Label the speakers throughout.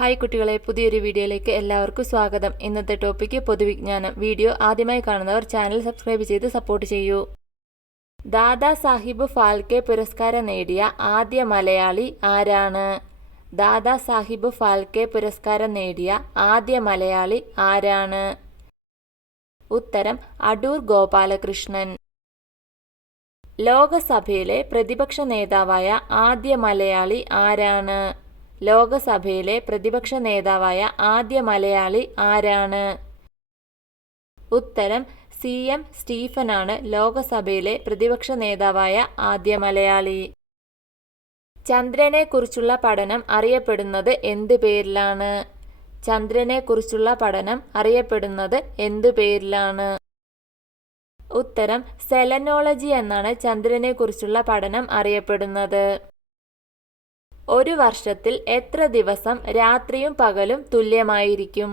Speaker 1: hi കുട്ടികളെ പുതിയൊരു വീഡിയോയിലേക്ക് എല്ലാവർക്കും സ്വാഗതം ഇന്നത്തെ ടോപ്പിക്ക് പൊതുവിജ്ഞാനം വീഡിയോ ആദ്യമായി കാണുന്നവർ ചാനൽ സബ്സ്ക്രൈബ് ചെയ്ത് സപ്പോർട്ട് ചെയ്യൂ ദാദാ സാഹിബ് ഫാൽക്കെ പുരസ്കാരം നേടിയ ആദ്യ മലയാളി ആരാണ് ദാദാ സാഹിബ് ഫാൽക്കെ പുരസ്കാരം നേടിയ ആദ്യ മലയാളി ആരാണ് ഉത്തരം അടൂർ ഗോപാലകൃഷ്ണൻ ലോകസഭയിലെ പ്രതിപക്ഷ നേതാവായ ആദ്യ മലയാളി ആരാണ് ലോകസഭയിലെ പ്രതിപക്ഷ നേതാവായ ആദ്യ മലയാളി ആരാണ് ഉത്തരം സി എം സ്റ്റീഫനാണ് ലോകസഭയിലെ പ്രതിപക്ഷ നേതാവായ ആദ്യ മലയാളി ചന്ദ്രനെക്കുറിച്ചുള്ള പഠനം അറിയപ്പെടുന്നത് എന്തു പേരിലാണ് ചന്ദ്രനെക്കുറിച്ചുള്ള പഠനം അറിയപ്പെടുന്നത് എന്തു പേരിലാണ് ഉത്തരം സെലനോളജി എന്നാണ് ചന്ദ്രനെക്കുറിച്ചുള്ള പഠനം അറിയപ്പെടുന്നത് ഒരു വർഷത്തിൽ എത്ര ദിവസം രാത്രിയും പകലും തുല്യമായിരിക്കും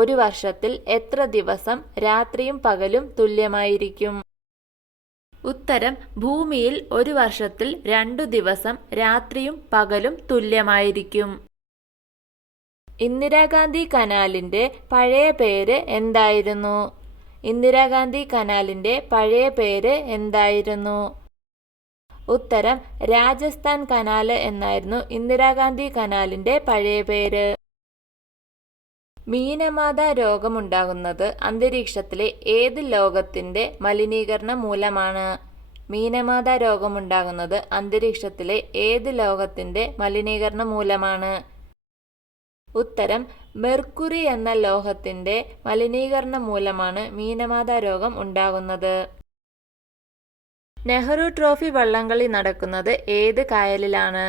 Speaker 1: ഒരു വർഷത്തിൽ എത്ര ദിവസം രാത്രിയും പകലും തുല്യമായിരിക്കും ഉത്തരം ഭൂമിയിൽ ഒരു വർഷത്തിൽ രണ്ടു ദിവസം രാത്രിയും പകലും തുല്യമായിരിക്കും ഇന്ദിരാഗാന്ധി കനാലിന്റെ പഴയ പേര് എന്തായിരുന്നു ഇന്ദിരാഗാന്ധി കനാലിന്റെ പഴയ പേര് എന്തായിരുന്നു ഉത്തരം രാജസ്ഥാൻ കനാല് എന്നായിരുന്നു ഇന്ദിരാഗാന്ധി കനാലിന്റെ പഴയ പേര് മീനമാത രോഗമുണ്ടാകുന്നത് അന്തരീക്ഷത്തിലെ ഏത് ലോകത്തിന്റെ മലിനീകരണം മൂലമാണ് മീനമാത രോഗമുണ്ടാകുന്നത് അന്തരീക്ഷത്തിലെ ഏത് ലോകത്തിന്റെ മലിനീകരണം മൂലമാണ് ഉത്തരം മെർക്കുറി എന്ന ലോഹത്തിന്റെ മലിനീകരണം മൂലമാണ് മീനമാത രോഗം ഉണ്ടാകുന്നത് നെഹ്റു ട്രോഫി വള്ളംകളി നടക്കുന്നത് ഏത് കായലിലാണ്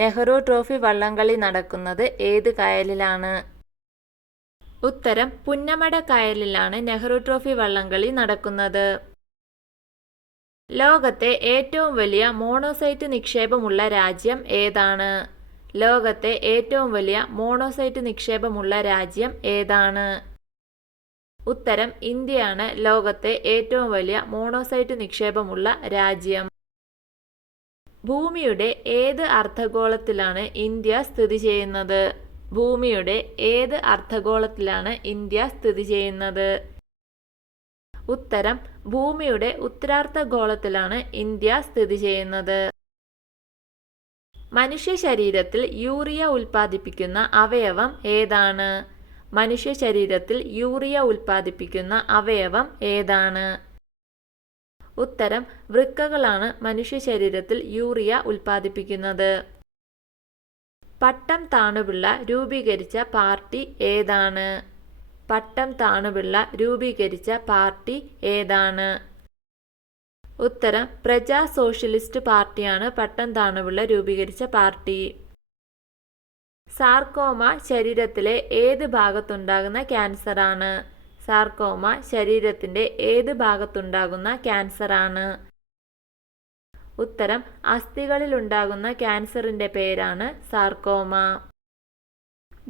Speaker 1: നെഹ്റു ട്രോഫി വള്ളംകളി നടക്കുന്നത് ഏത് കായലിലാണ് ഉത്തരം പുന്നമട കായലിലാണ് നെഹ്റു ട്രോഫി വള്ളംകളി നടക്കുന്നത് ലോകത്തെ ഏറ്റവും വലിയ മോണോസൈറ്റ് നിക്ഷേപമുള്ള രാജ്യം ഏതാണ് ലോകത്തെ ഏറ്റവും വലിയ മോണോസൈറ്റ് നിക്ഷേപമുള്ള രാജ്യം ഏതാണ് ഉത്തരം ഇന്ത്യയാണ് ലോകത്തെ ഏറ്റവും വലിയ മോണോസൈറ്റ് നിക്ഷേപമുള്ള രാജ്യം ഭൂമിയുടെ ഏത് അർദ്ധഗോളത്തിലാണ് ഇന്ത്യ സ്ഥിതി ചെയ്യുന്നത് ഭൂമിയുടെ ഏത് അർദ്ധഗോളത്തിലാണ് ഇന്ത്യ സ്ഥിതി ചെയ്യുന്നത് ഉത്തരം ഭൂമിയുടെ ഉത്തരാർദ്ധഗോളത്തിലാണ് ഇന്ത്യ സ്ഥിതി ചെയ്യുന്നത് മനുഷ്യ ശരീരത്തിൽ യൂറിയ ഉൽപ്പാദിപ്പിക്കുന്ന അവയവം ഏതാണ് മനുഷ്യ ശരീരത്തിൽ യൂറിയ ഉൽപ്പാദിപ്പിക്കുന്ന അവയവം ഏതാണ് ഉത്തരം വൃക്കകളാണ് മനുഷ്യ ശരീരത്തിൽ യൂറിയ ഉൽപ്പാദിപ്പിക്കുന്നത് പട്ടം താണുപിള്ള രൂപീകരിച്ച പാർട്ടി ഏതാണ് പട്ടം താണുപിള്ള രൂപീകരിച്ച പാർട്ടി ഏതാണ് ഉത്തരം പ്രജാ സോഷ്യലിസ്റ്റ് പാർട്ടിയാണ് പട്ടം താണുപിള്ള രൂപീകരിച്ച പാർട്ടി സാർക്കോമ ശരീരത്തിലെ ഏത് ഭാഗത്തുണ്ടാകുന്ന ക്യാൻസറാണ് സാർക്കോമ ശരീരത്തിൻ്റെ ഏത് ഭാഗത്തുണ്ടാകുന്ന ക്യാൻസറാണ് ഉത്തരം അസ്ഥികളിൽ ഉണ്ടാകുന്ന ക്യാൻസറിൻ്റെ പേരാണ് സാർക്കോമ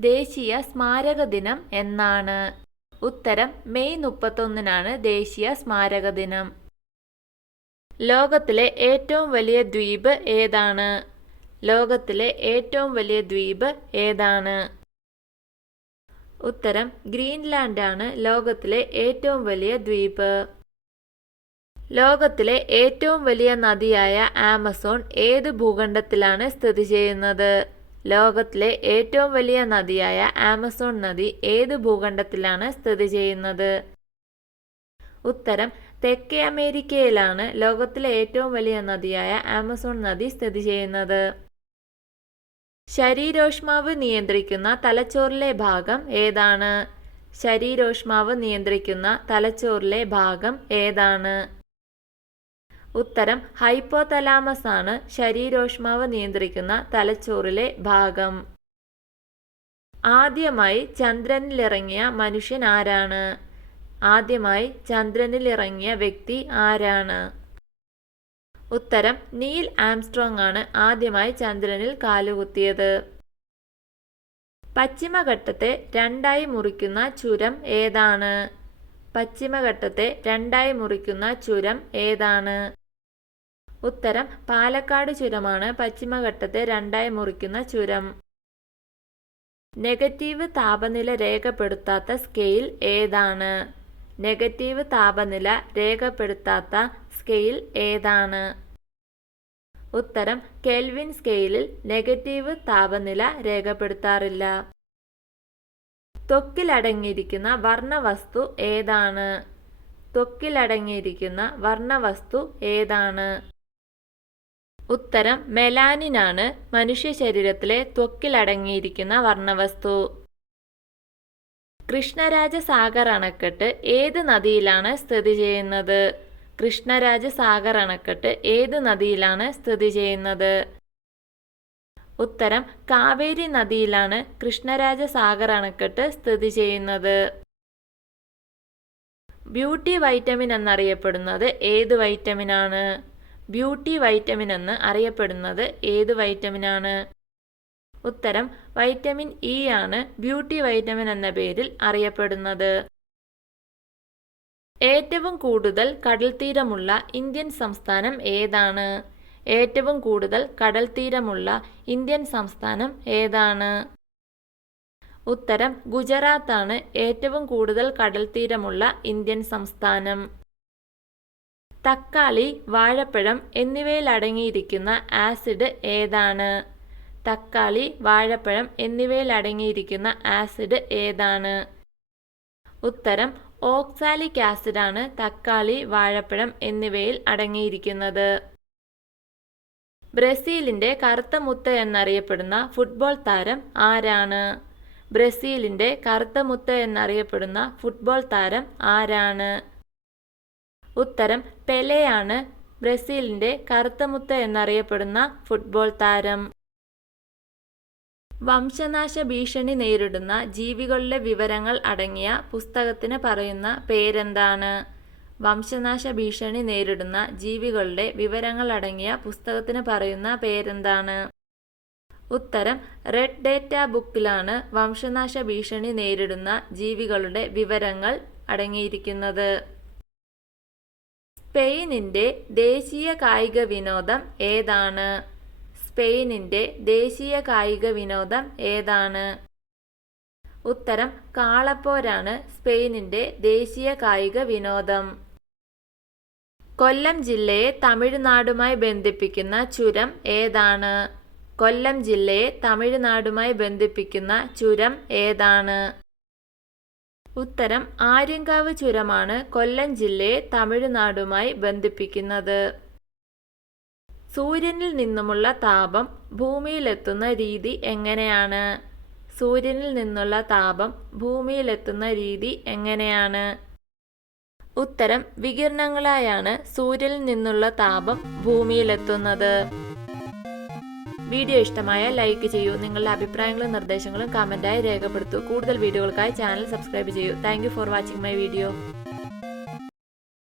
Speaker 1: ദേശീയ സ്മാരക ദിനം എന്നാണ് ഉത്തരം മെയ് മുപ്പത്തൊന്നിനാണ് ദേശീയ സ്മാരക ദിനം ലോകത്തിലെ ഏറ്റവും വലിയ ദ്വീപ് ഏതാണ് ലോകത്തിലെ ഏറ്റവും വലിയ ദ്വീപ് ഏതാണ് ഉത്തരം ഗ്രീൻലാൻഡാണ് ലോകത്തിലെ ഏറ്റവും വലിയ ദ്വീപ് ലോകത്തിലെ ഏറ്റവും വലിയ നദിയായ ആമസോൺ ഏത് ഭൂഖണ്ഡത്തിലാണ് സ്ഥിതി ചെയ്യുന്നത് ലോകത്തിലെ ഏറ്റവും വലിയ നദിയായ ആമസോൺ നദി ഏത് ഭൂഖണ്ഡത്തിലാണ് സ്ഥിതി ചെയ്യുന്നത് ഉത്തരം തെക്കേ അമേരിക്കയിലാണ് ലോകത്തിലെ ഏറ്റവും വലിയ നദിയായ ആമസോൺ നദി സ്ഥിതി ചെയ്യുന്നത് ശരീരോഷ്മാവ് നിയന്ത്രിക്കുന്ന തലച്ചോറിലെ ഭാഗം ഏതാണ് ശരീരോഷ്മാവ് നിയന്ത്രിക്കുന്ന തലച്ചോറിലെ ഭാഗം ഏതാണ് ഉത്തരം ഹൈപ്പോ തലാമസ് ആണ് ശരീരോഷ്മാവ് നിയന്ത്രിക്കുന്ന തലച്ചോറിലെ ഭാഗം ആദ്യമായി ചന്ദ്രനിലിറങ്ങിയ മനുഷ്യൻ ആരാണ് ആദ്യമായി ചന്ദ്രനിലിറങ്ങിയ വ്യക്തി ആരാണ് ഉത്തരം നീൽ ആംസ്ട്രോങ് ആണ് ആദ്യമായി ചന്ദ്രനിൽ കാലുകുത്തിയത് പശ്ചിമഘട്ടത്തെ രണ്ടായി മുറിക്കുന്ന ചുരം ഏതാണ് പശ്ചിമഘട്ടത്തെ രണ്ടായി മുറിക്കുന്ന ചുരം ഏതാണ് ഉത്തരം പാലക്കാട് ചുരമാണ് പശ്ചിമഘട്ടത്തെ രണ്ടായി മുറിക്കുന്ന ചുരം നെഗറ്റീവ് താപനില രേഖപ്പെടുത്താത്ത സ്കെയിൽ ഏതാണ് നെഗറ്റീവ് താപനില രേഖപ്പെടുത്താത്ത സ്കെയിൽ ഏതാണ് ഉത്തരം കെൽവിൻ സ്കെയിലിൽ നെഗറ്റീവ് താപനില രേഖപ്പെടുത്താറില്ല ത്വക്കിലടങ്ങിയിരിക്കുന്ന വർണ്ണവസ്തു ഏതാണ് ത്വക്കിലടങ്ങിയിരിക്കുന്ന വർണ്ണവസ്തു ഏതാണ് ഉത്തരം മെലാനിനാണ് മനുഷ്യ ശരീരത്തിലെ ത്വക്കിലടങ്ങിയിരിക്കുന്ന വർണ്ണവസ്തു കൃഷ്ണരാജസാഗർ അണക്കെട്ട് ഏത് നദിയിലാണ് സ്ഥിതി ചെയ്യുന്നത് കൃഷ്ണരാജ സാഗർ അണക്കെട്ട് ഏത് നദിയിലാണ് സ്ഥിതി ചെയ്യുന്നത് ഉത്തരം കാവേരി നദിയിലാണ് കൃഷ്ണരാജ സാഗർ അണക്കെട്ട് സ്ഥിതി ചെയ്യുന്നത് ബ്യൂട്ടി വൈറ്റമിൻ എന്നറിയപ്പെടുന്നത് ഏത് വൈറ്റമിനാണ് ബ്യൂട്ടി വൈറ്റമിൻ എന്ന് അറിയപ്പെടുന്നത് ഏത് വൈറ്റമിനാണ് ഉത്തരം വൈറ്റമിൻ ഇ ആണ് ബ്യൂട്ടി വൈറ്റമിൻ എന്ന പേരിൽ അറിയപ്പെടുന്നത് ഏറ്റവും കൂടുതൽ കടൽത്തീരമുള്ള ഇന്ത്യൻ സംസ്ഥാനം ഏതാണ് ഏറ്റവും കൂടുതൽ കടൽത്തീരമുള്ള ഇന്ത്യൻ സംസ്ഥാനം ഏതാണ് ഉത്തരം ഗുജറാത്താണ് ഏറ്റവും കൂടുതൽ കടൽത്തീരമുള്ള ഇന്ത്യൻ സംസ്ഥാനം തക്കാളി വാഴപ്പഴം എന്നിവയിൽ അടങ്ങിയിരിക്കുന്ന ആസിഡ് ഏതാണ് തക്കാളി വാഴപ്പഴം എന്നിവയിൽ അടങ്ങിയിരിക്കുന്ന ആസിഡ് ഏതാണ് ഉത്തരം ഓക്സാലിക് ആസിഡാണ് തക്കാളി വാഴപ്പഴം എന്നിവയിൽ അടങ്ങിയിരിക്കുന്നത് ബ്രസീലിന്റെ കറുത്ത മുത്ത എന്നറിയപ്പെടുന്ന ഫുട്ബോൾ താരം ആരാണ് ബ്രസീലിന്റെ കറുത്ത മുത്ത എന്നറിയപ്പെടുന്ന ഫുട്ബോൾ താരം ആരാണ് ഉത്തരം പെലെയാണ് ബ്രസീലിന്റെ കറുത്ത മുത്ത എന്നറിയപ്പെടുന്ന ഫുട്ബോൾ താരം വംശനാശ ഭീഷണി നേരിടുന്ന ജീവികളുടെ വിവരങ്ങൾ അടങ്ങിയ പുസ്തകത്തിന് പറയുന്ന പേരെന്താണ് വംശനാശ ഭീഷണി നേരിടുന്ന ജീവികളുടെ വിവരങ്ങൾ അടങ്ങിയ പുസ്തകത്തിന് പറയുന്ന പേരെന്താണ് ഉത്തരം റെഡ് ഡേറ്റ ബുക്കിലാണ് വംശനാശ ഭീഷണി നേരിടുന്ന ജീവികളുടെ വിവരങ്ങൾ അടങ്ങിയിരിക്കുന്നത് സ്പെയിനിൻ്റെ ദേശീയ കായിക വിനോദം ഏതാണ് സ്പെയിനിൻ്റെ ദേശീയ കായിക വിനോദം ഏതാണ് ഉത്തരം കാളപ്പോരാണ് സ്പെയിനിൻ്റെ ദേശീയ കായിക വിനോദം കൊല്ലം ജില്ലയെ തമിഴ്നാടുമായി ബന്ധിപ്പിക്കുന്ന ചുരം ഏതാണ് കൊല്ലം ജില്ലയെ തമിഴ്നാടുമായി ബന്ധിപ്പിക്കുന്ന ചുരം ഏതാണ് ഉത്തരം ആര്യങ്കാവ് ചുരമാണ് കൊല്ലം ജില്ലയെ തമിഴ്നാടുമായി ബന്ധിപ്പിക്കുന്നത് സൂര്യനിൽ നിന്നുമുള്ള താപം ഭൂമിയിലെത്തുന്ന രീതി എങ്ങനെയാണ് സൂര്യനിൽ നിന്നുള്ള താപം ഭൂമിയിലെത്തുന്ന രീതി എങ്ങനെയാണ് ഉത്തരം വികിരണങ്ങളായാണ് സൂര്യനിൽ നിന്നുള്ള താപം ഭൂമിയിലെത്തുന്നത് വീഡിയോ ഇഷ്ടമായ ലൈക്ക് ചെയ്യൂ നിങ്ങളുടെ അഭിപ്രായങ്ങളും നിർദ്ദേശങ്ങളും കമൻറ്റായി രേഖപ്പെടുത്തൂ കൂടുതൽ വീഡിയോകൾക്കായി ചാനൽ സബ്സ്ക്രൈബ് ചെയ്യൂ thank for watching my video